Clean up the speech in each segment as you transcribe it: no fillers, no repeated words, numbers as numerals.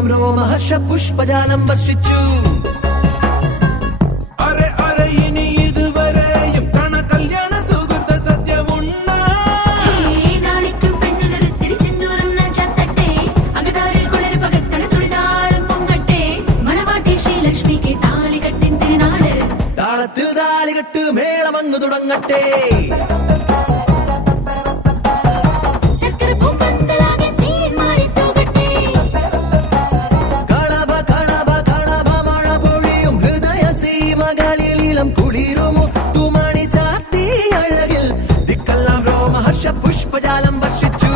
ദിക്കെല്ലാം രോമഹർഷ പുഷ്പജാലം വർഷിച്ചു. അരെ അരെ ഇനി ഇതുവരെയും കണ കല്യാണ സുഹൃത സദ്യമുണ്ണ നാണിക്കും പെണ്ണുകരുത്തിരി സിന്ദൂരം ചത്തട്ടെ അകതാരിൽ കുളിർ പകത്തണ തുടിതാളം പൊങ്ങട്ടെ മണവാട്ടി ശ്രീലക്ഷ്മിക്ക് താളികെട്ടിൻ തിരുനാട്. താളത്തിൽ താളികെട്ട് മേളമങ്ങു തുടങ്ങട്ടെ. കുളിരുമു തുമണി ചാത്തി അഴകിൽ ദിക്കെല്ലാം രോമഹർഷ പുഷ്പജാലം വർഷിച്ചു.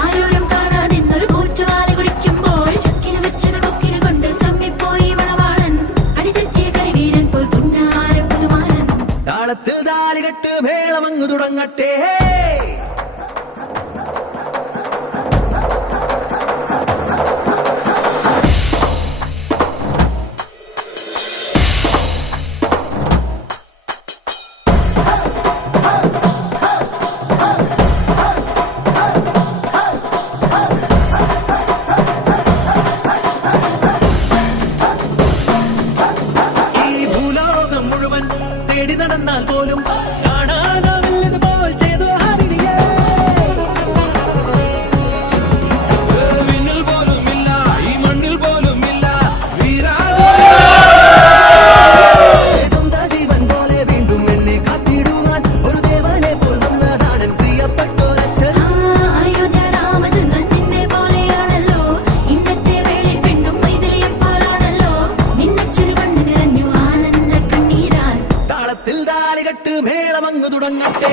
ആരോരും കാണാതിന്നൊരു പൂച്ചവാല കുടിക്കുമ്പോൾ ചക്കിന് വെച്ചത് കൊക്കിന് കൊണ്ട് ചമ്മിപ്പോയി മണവാളൻ അടിതെറ്റിയ കരിവീരൻ പോൽ പുന്നാര പുതുമാരൻ. താളത്തിൽ താളികെട്ട് മേളമങ്ങു തുടങ്ങട്ടെ. തേടി നടന്നാൽ പോലും കാണാനാവില്ലതുപോൽ ചെയ്തു ഹരിണിയെ. വിണ്ണിൽ പോലുമില്ല ഈ മണ്ണിൽ പോലുമില്ല സ്വന്തം ജീവൻ പോലെ വീണ്ടും എന്നെ കാത്തിടുവാൻ ഒരു ദേവനെ പോൽ വന്നതാണ് പ്രിയപ്പെട്ടോരച്ഛൻ. അയോധ്യ രാമചന്ദ്രൻ നിന്നെ പോലെയാണല്ലോ ഇന്നത്തെ വേളി പെണ്ണും മൈഥിലിയെ പോലാണല്ലോ നിന്നച്ചൊരു കണ്ണു നിറഞ്ഞു ആനന്ദ കണ്ണീരാൽ. താളത്തിൽ താളികെട്ട് മേളമങ്ങു തുടങ്ങട്ടെ.